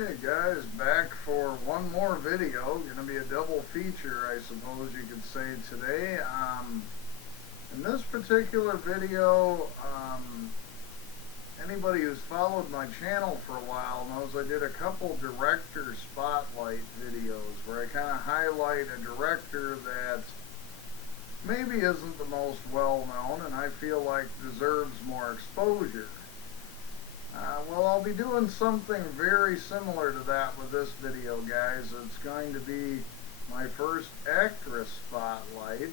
Hey guys, back for one more video. Gonna be a double feature, I suppose you could say today. In this particular video, anybody who's followed my channel for a while knows I did a couple director spotlight videos where I kind of highlight a director that maybe isn't the most well known and I feel like deserves more exposure. Well, I'll be doing something very similar to that with this video, guys. It's going to be my first actress spotlight.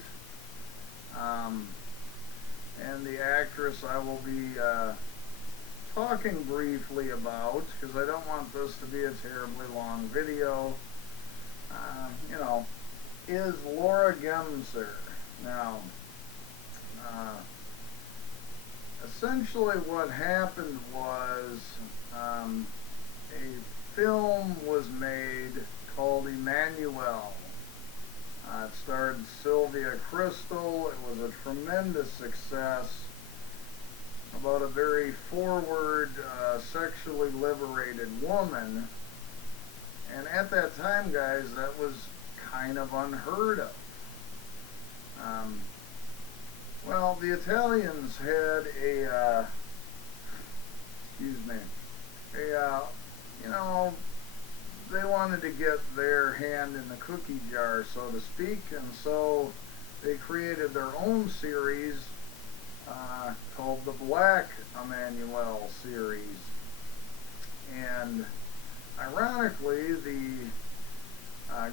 And the actress I will be talking briefly about, because I don't want this to be a terribly long video, is Laura Gemser. Now, essentially what happened was a film was made called Emmanuel. It starred Sylvia Crystal. It was a tremendous success about a very forward, sexually liberated woman. And at that time, guys, that was kind of unheard of. Well, the Italians had they wanted to get their hand in the cookie jar, so to speak, and so they created their own series called the Black Emmanuel series. And ironically, the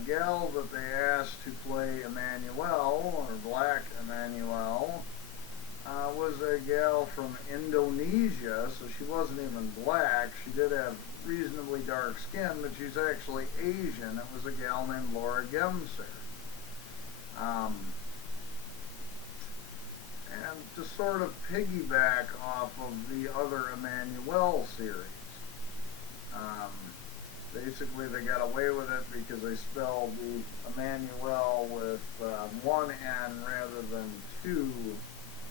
gal that they asked to play Emmanuel, or Black Emmanuel, was a gal from Indonesia, so she wasn't even black. She did have reasonably dark skin, but she's actually Asian. It was a gal named Laura Gemser. And to sort of piggyback off of the other Emmanuel series, basically they got away with it because they spelled the Emmanuel with one N rather than two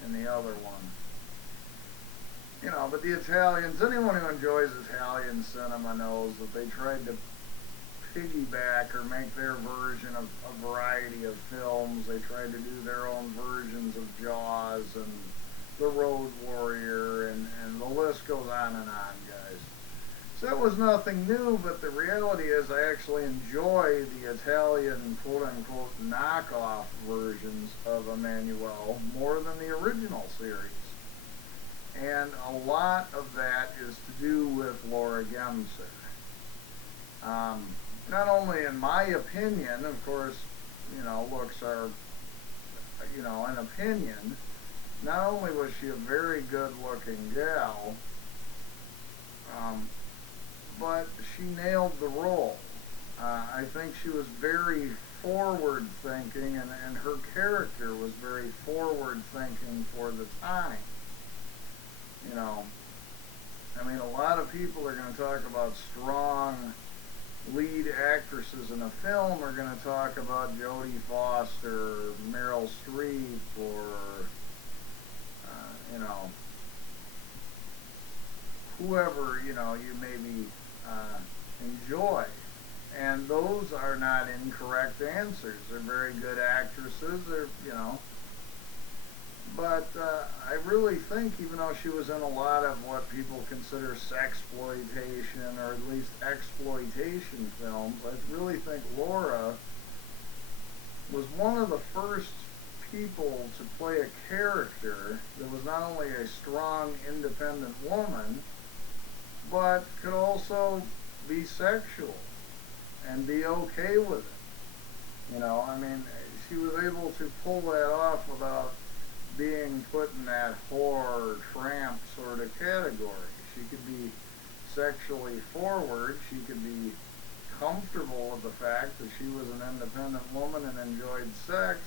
in the other one. But the Italians, anyone who enjoys Italian cinema knows that they tried to piggyback or make their version of a variety of films. They tried to do their own versions of Jaws and The Road Warrior, and the list goes on and on, guys. So that was nothing new, but the reality is I actually enjoy the Italian quote-unquote knockoff versions of Emmanuel more than the original series. And a lot of that is to do with Laura Gemser. Not only in my opinion, of course, looks are, an opinion. Not only was she a very good-looking gal, but she nailed the role. I think she was very forward-thinking, and her character was very forward-thinking for the time. A lot of people are going to talk about strong lead actresses in a film, are going to talk about Jodie Foster, Meryl Streep, or, whoever, you maybe enjoy. And those are not incorrect answers. They're very good actresses. But I really think, even though she was in a lot of what people consider sexploitation, or at least exploitation films, I really think Laura was one of the first people to play a character that was not only a strong, independent woman, but could also be sexual and be okay with it. She was able to pull that off without being put in that whore, tramp sort of category. She could be sexually forward. She could be comfortable with the fact that she was an independent woman and enjoyed sex,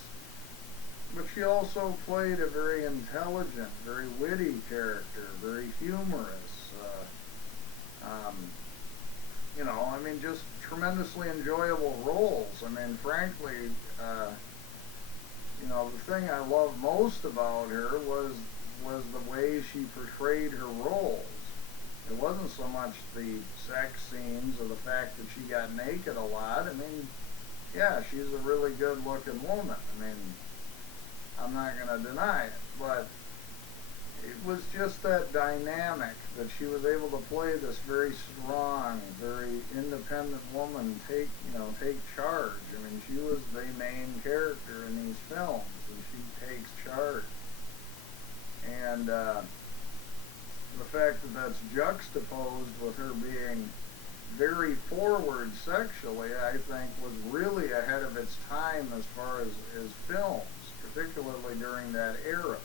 but she also played a very intelligent, very witty character, very humorous. Just tremendously enjoyable roles. Frankly, the thing I loved most about her was the way she portrayed her roles. It wasn't so much the sex scenes or the fact that she got naked a lot. I mean, yeah, she's a really good looking woman. I mean, I'm not going to deny it. But it was just that dynamic that she was able to play this very strong, very independent woman, take charge. I mean, she was the main character in these films, and she takes charge. And the fact that that's juxtaposed with her being very forward sexually, I think, was really ahead of its time as far as films, particularly during that era.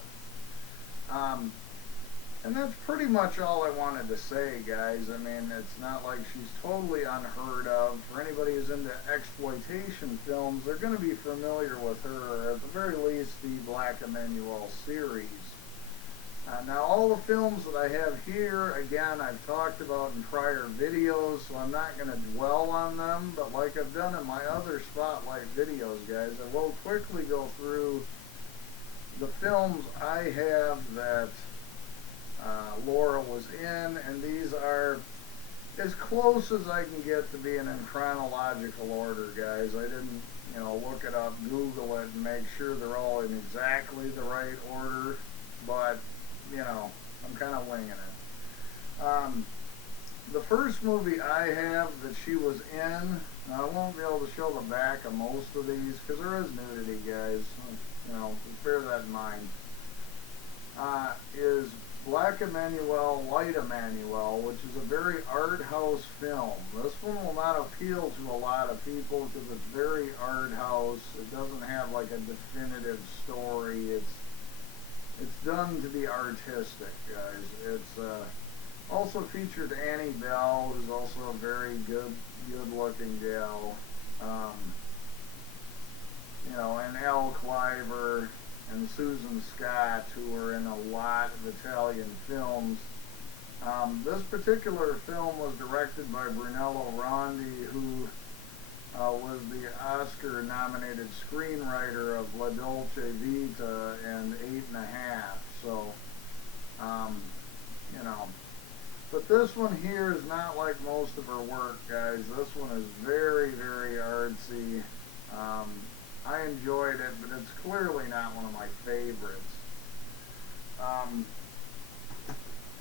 Um, and that's pretty much all I wanted to say, guys. I mean, it's not like she's totally unheard of. For anybody who's into exploitation films, they're going to be familiar with her, or at the very least, the Black Emanuelle series. Now, all the films that I have here, again, I've talked about in prior videos, so I'm not going to dwell on them, but like I've done in my other Spotlight videos, guys, I will quickly go through the films I have that Laura was in, and these are as close as I can get to being in chronological order, guys. I didn't, look it up, Google it, and make sure they're all in exactly the right order, but I'm kind of winging it. The first movie I have that she was in, now I won't be able to show the back of most of these because there is nudity, guys. Bear that in mind. Is Black Emanuelle, White Emanuelle, which is a very art house film. This one will not appeal to a lot of people because it's very art house. It doesn't have like a definitive story. It's done to be artistic, guys. It's also featured Annie Bell, who's also a very good-looking gal. And Al Cliver and Susan Scott, who were in a lot of Italian films. This particular film was directed by Brunello Rondi, who was the Oscar-nominated screenwriter of La Dolce Vita and 8½. So, But this one here is not like most of her work, guys. This one is very, very artsy. I enjoyed it, but it's clearly not one of my favorites.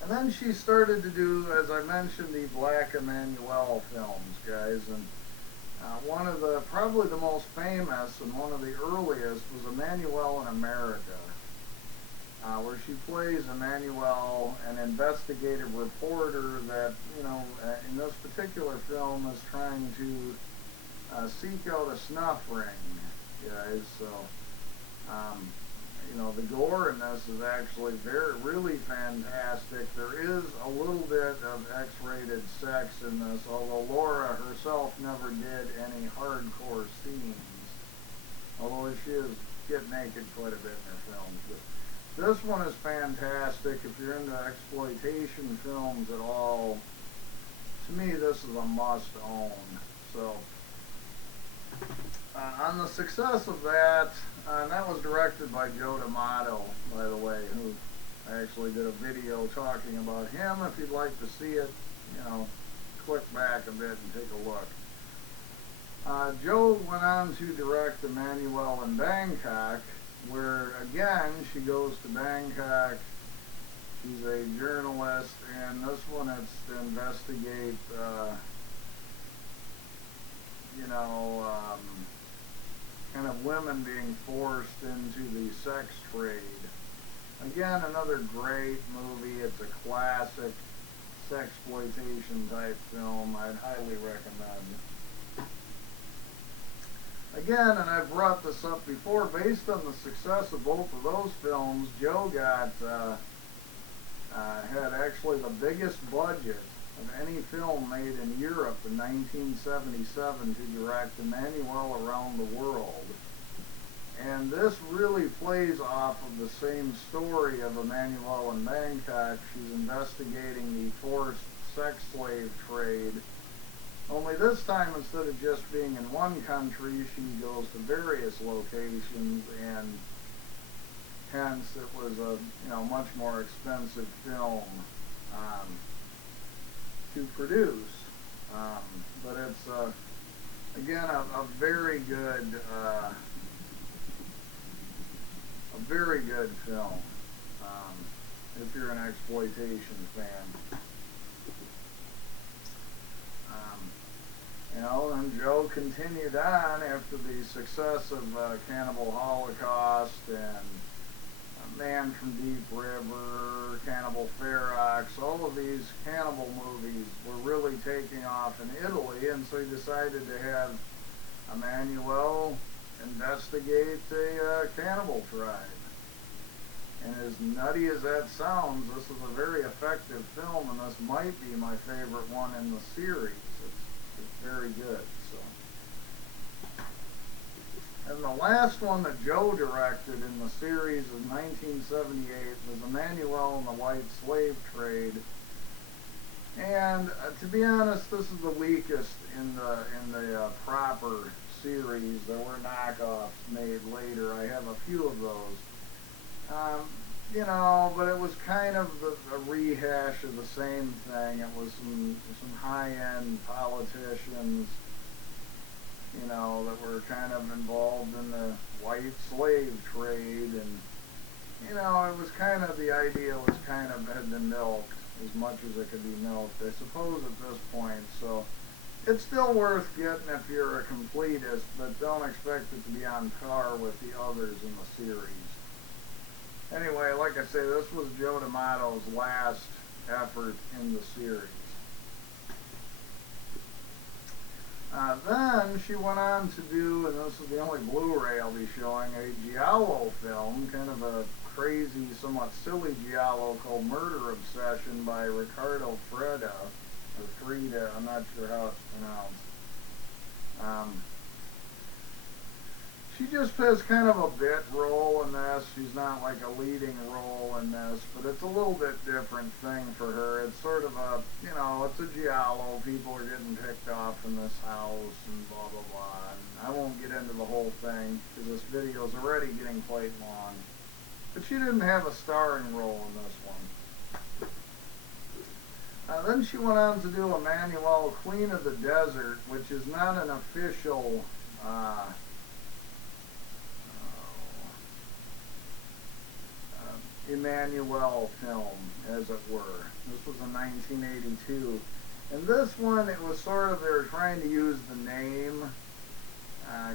And then she started to do, as I mentioned, the Black Emanuelle films, guys. And one of probably the most famous and one of the earliest was Emanuelle in America, where she plays Emanuelle, an investigative reporter that, in this particular film is trying to seek out a snuff ring, guys. So, the gore in this is actually really fantastic. There is a little bit of X-rated sex in this, although Laura herself never did any hardcore scenes, although she is get naked quite a bit in her films. But this one is fantastic. If you're into exploitation films at all, to me this is a must-own. So, on the success of that, and that was directed by Joe D'Amato, by the way, who I actually did a video talking about him. If you'd like to see it, click back a bit and take a look. Joe went on to direct Emanuelle in Bangkok, where, again, she goes to Bangkok. She's a journalist, and this one it's to investigate, kind of women being forced into the sex trade. Again, another great movie. It's a classic sexploitation type film. I'd highly recommend. Again, and I've brought this up before, based on the success of both of those films, Joe had actually the biggest budget of any film made in Europe in 1977 to direct Emanuelle around the world. And this really plays off of the same story of Emanuelle in Bangkok. She's investigating the forced sex slave trade. Only this time, instead of just being in one country, she goes to various locations, and hence it was a much more expensive film. to produce. But it's again a very good film. If you're an exploitation fan. And Joe continued on after the success of Cannibal Holocaust and Man from Deep River, Cannibal Ferox. All of these cannibal movies were really taking off in Italy, and so he decided to have Emmanuel investigate a cannibal tribe. And as nutty as that sounds, this is a very effective film, and this might be my favorite one in the series. It's very good. And the last one that Joe directed in the series of 1978 was Emmanuel and the White Slave Trade. And to be honest, this is the weakest in the proper series. There were knockoffs made later. I have a few of those. But it was kind of a rehash of the same thing. It was some high-end politicians, that were kind of involved in the white slave trade, and, it was kind of, the idea was kind of, had been milked as much as it could be milked, I suppose, at this point. So it's still worth getting if you're a completist, but don't expect it to be on par with the others in the series. Anyway, like I say, this was Joe D'Amato's last effort in the series. Then she went on to do, and this is the only Blu-ray I'll be showing, a giallo film, kind of a crazy, somewhat silly giallo called Murder Obsession by Riccardo Freda, or Frida, I'm not sure how it's pronounced. She just has kind of a bit role in this. She's not like a leading role in this, but it's a little bit different thing for her. It's sort of a, it's a giallo. People are getting picked off in this house and blah, blah, blah. And I won't get into the whole thing because this video is already getting quite long. But she didn't have a starring role in this one. Then she went on to do Emmanuel, Queen of the Desert, which is not an official Emmanuel film, as it were. This was in 1982. And this one, it was sort of, they were trying to use the name,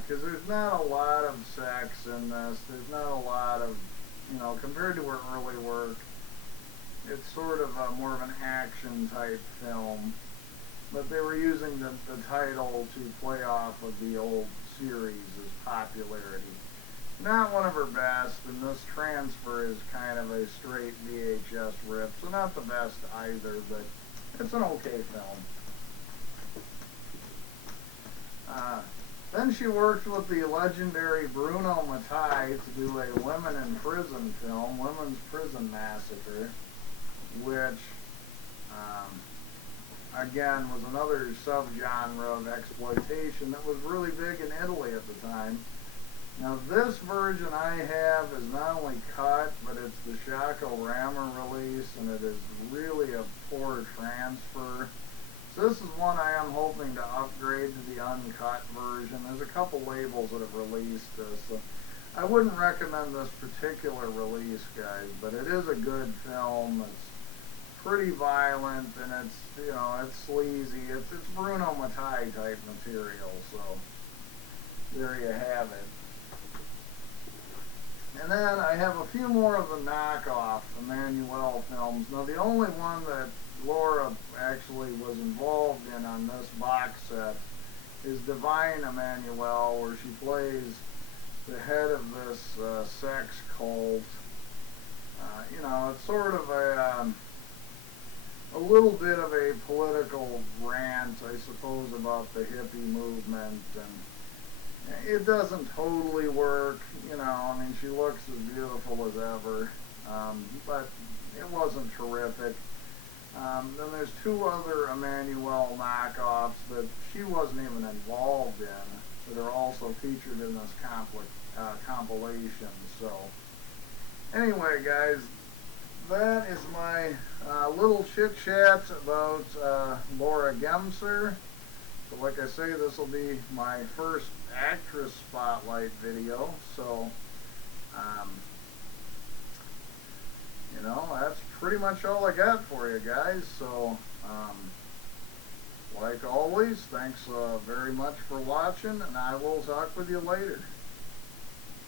because there's not a lot of sex in this. There's not a lot of, compared to her early work, it's sort of more of an action type film. But they were using the title to play off of the old series' popularity. Not one of her best, and this transfer is kind of a straight VHS rip, so not the best either, but it's an okay film. Then she worked with the legendary Bruno Mattei to do a women in prison film, Women's Prison Massacre, which, again, was another subgenre of exploitation that was really big in Italy at the time. Now this version I have is not only cut, but it's the Shako Rama release, and it is really a poor transfer. So this is one I am hoping to upgrade to the uncut version. There's a couple labels that have released this. So I wouldn't recommend this particular release, guys, but it is a good film. It's pretty violent, and it's, it's sleazy. It's Bruno Mattei type material, so there you have it. And then I have a few more of the knockoff Emmanuel films. Now the only one that Laura actually was involved in on this box set is Divine Emmanuel, where she plays the head of this sex cult. It's sort of a little bit of a political rant, I suppose, about the hippie movement, and it doesn't totally work, she looks as beautiful as ever, but it wasn't terrific. Then there's two other Emmanuel knockoffs that she wasn't even involved in that are also featured in this compilation. So, anyway, guys, that is my little chit chat about Laura Gemser. So like I say, this will be my first actress spotlight video. So, um, that's pretty much all I got for you guys. So, like always, thanks very much for watching, and I will talk with you later.